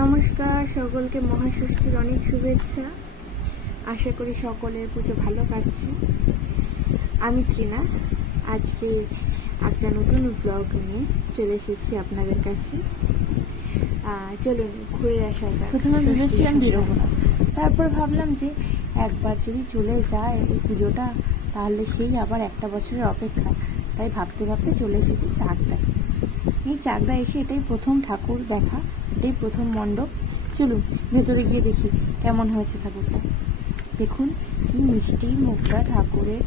নমস্কার সকলকে মহাষষ্ঠীর অনেক শুভেচ্ছা। আশা করি সকলের পুজো ভালো কাটছে। আমি ত্রিনা। আজকে একটা নতুন ব্লগ নিয়ে চলে এসেছি আপনাদের কাছে। চলুন ঘুরে আসা যাক। প্রথমে ভেবেছিলাম বেরোবো না। তারপর ভাবলাম যে একবার যদি চলে যায় এই পুজোটা তাহলে সেই আবার একটা বছরের অপেক্ষা। তাই ভাবতে ভাবতে চলে এসেছি চাকদায়। এই চাকদা এসে এটাই প্রথম ঠাকুর দেখা। এটাই প্রথম মণ্ডপ। চলুন, ভেতরে গিয়ে দেখি কেমন হয়েছে ঠাকুরটা। দেখুন, কি মিষ্টি মুখটা ঠাকুরের।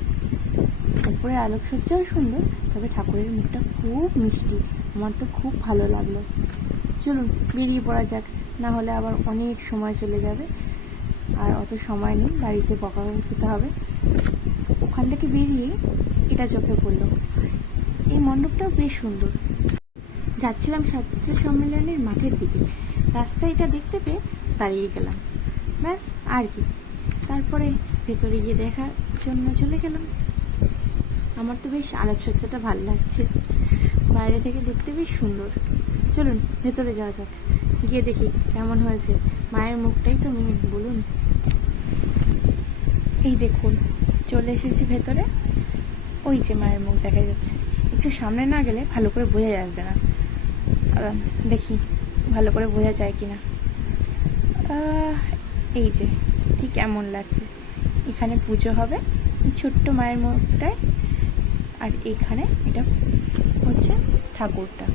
ঠাকুরের আলোকসজ্জাও সুন্দর, তবে ঠাকুরের মুখটা খুব মিষ্টি। আমার তো খুব ভালো লাগল। চলুন, বেরিয়ে পড়া যাক, না হলে আবার অনেক সময় চলে যাবে। আর অত সময় নেই, বাড়িতে বকা খেতে হবে। ওখান থেকে বেরিয়ে এটা চোখে পড়ল। এই মণ্ডপটাও বেশ সুন্দর। যাচ্ছিলাম ছাত্র সম্মেলনের মাঠের দিকে। রাস্তায় এটা দেখতে পেয়ে দাঁড়িয়ে গেলাম। ব্যাস, আর কি। তারপরে ভেতরে গিয়ে দেখার জন্য চলে গেলাম। আমার তো বেশ আলোকসজ্জাটা ভালো লাগছে। বাইরে থেকে দেখতে বেশ সুন্দর। চলুন, ভেতরে যাওয়া যাক। গিয়ে দেখি কেমন হয়েছে। মায়ের মুখটাই তো মেন বলুন। এই দেখুন, চলে এসেছি ভেতরে। ওই যে মায়ের মুখ দেখা যাচ্ছে। একটু সামনে না গেলে ভালো করে বোঝা যাবে না। দেখি ভালো করে বোঝা যায় কিনা। আহ, এই যে ঠিক এমন লাগছে। এখানে পুজো হবে ছোট্ট মায়ের মুখটায় আর এখানে এটা হচ্ছে ঠাকুরটা।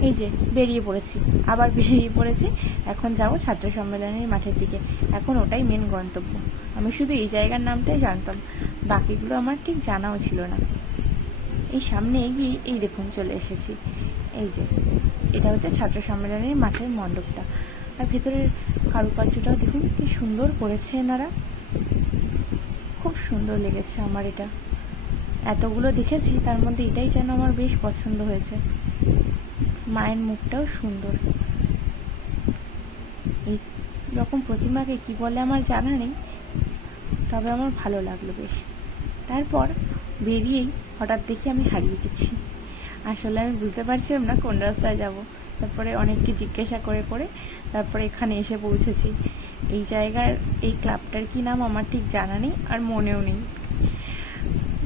এই যে বেরিয়ে পড়েছি আবার বেরিয়ে পড়েছি। এখন যাব ছাত্র সম্মেলনের মাঠের দিকে। এখন ওটাই মেন গন্তব্য। আমি শুধু এই জায়গার নামটাই জানতাম বাকিগুলো আমার ঠিক জানাও ছিল না। এই সামনে এগিয়ে এই দেখুন চলে এসেছি। এই যে এটা হচ্ছে ছাত্র সম্মেলনের মাঠের মণ্ডপটা। আর ভেতরের কারুকার্যটাও দেখুন, কি সুন্দর করেছে এনারা। খুব সুন্দর লেগেছে আমার এটা। এতগুলো দেখেছি, তার মধ্যে এটাই যেন আমার বেশ পছন্দ হয়েছে। মায়ের মুখটাও সুন্দর। এই রকম প্রতিমাকে কি বলে আমার জানা নেই, তবে আমার ভালো লাগল বেশ। তারপর বেরিয়েই হঠাৎ দেখি আমি হারিয়ে গেছি। আসলে আমি বুঝতে পারছিলাম না কোন রাস্তায় যাব। তারপরে অনেককে জিজ্ঞাসা করে করে তারপরে এখানে এসে পৌঁছেছি। এই জায়গার, এই ক্লাবটার কি নাম আমার ঠিক জানা নেই আর মনেও নেই।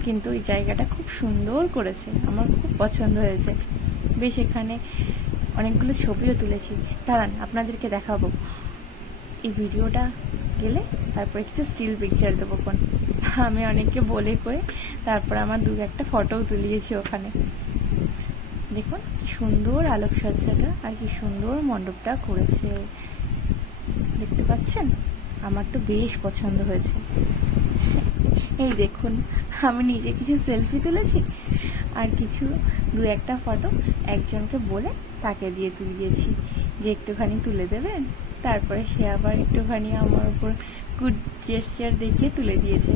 কিন্তু এই জায়গাটা খুব সুন্দর করেছে, আমার খুব পছন্দ হয়েছে। বেশ এখানে অনেকগুলো ছবিও তুলেছি। দাঁড়ান, আপনাদেরকে দেখাবো। এই ভিডিওটা গেলে তারপরে কিছু স্টিল পিকচার দেবো কোন। আমি অনেককে বলে কয়ে তারপর আমার দু একটা ফটোও তুলিয়েছি ওখানে। দেখুন, কি সুন্দর আলোকসজ্জাটা আর কি সুন্দর মণ্ডপটা করেছে। দেখতে পাচ্ছেন? আমার তো বেশ পছন্দ হয়েছে। এই দেখুন, আমি নিজে কিছু সেলফি তুলেছি আর কিছু দু একটা ফটো একজনকে বলে তাকে দিয়ে তুলিয়েছি যে একটুখানি তুলে দেবেন। তারপরে সে আবার একটুখানি আমার উপর গুড জেস্টার দেখিয়ে তুলে দিয়েছে।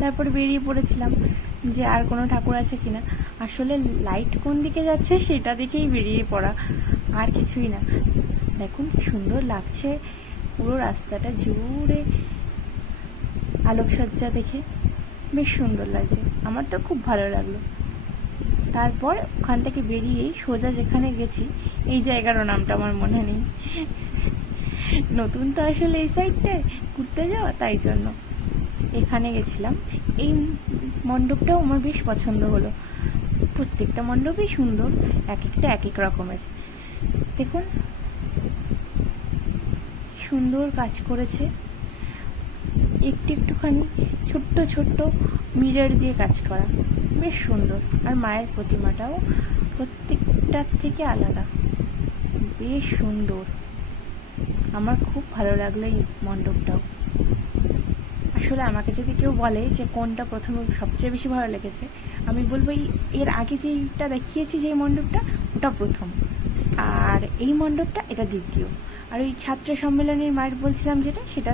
তারপর বেরিয়ে পড়েছিলাম যে আর কোনো ঠাকুর আছে কিনা? আসলে লাইট কোন দিকে যাচ্ছে সেটা দেখেই বেরিয়ে পড়া, আর কিছুই না। দেখুন কি সুন্দর লাগছে পুরো রাস্তাটা জুড়ে আলোকসজ্জা দেখে। বেশ সুন্দর লাগছে, আমার তো খুব ভালো লাগল। তারপর ওখান থেকে বেরিয়েই সোজা যেখানে গেছি, এই জায়গারও নামটা আমার মনে নেই। নতুন তো আসলে এই সাইডটায় ঘুরতে যাওয়া, তাই জন্য। এখানে গেছিলাম। এই মণ্ডপটাও আমার বেশ পছন্দ হলো। প্রত্যেকটা মণ্ডপই সুন্দর এক একটা এক এক রকমের। দেখুন, সুন্দর কাজ করেছে। একটু একটুখানি ছোট্ট ছোট্ট মিরর দিয়ে কাজ করা, বেশ সুন্দর। আর মায়ের প্রতিমাটাও প্রত্যেকটার থেকে আলাদা, বেশ সুন্দর। আমার খুব ভালো লাগল এই মণ্ডপটাও। আসলে আমাকে যদি কেউ বলে যে কোনটা প্রথমে সবচেয়ে বেশি ভালো লেগেছে, আমি বলব এর আগে যেইটা দেখিয়েছি যে মণ্ডপটা, ওটা প্রথম। আর এই মণ্ডপটা এটা দ্বিতীয়। আর ওই ছাত্র সম্মেলনের মায়ের বলছিলাম যেটা, সেটা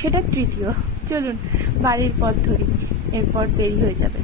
সেটা তৃতীয়। চলুন, বাড়ির পথ ধরি, এরপর দেরি হয়ে যাবে।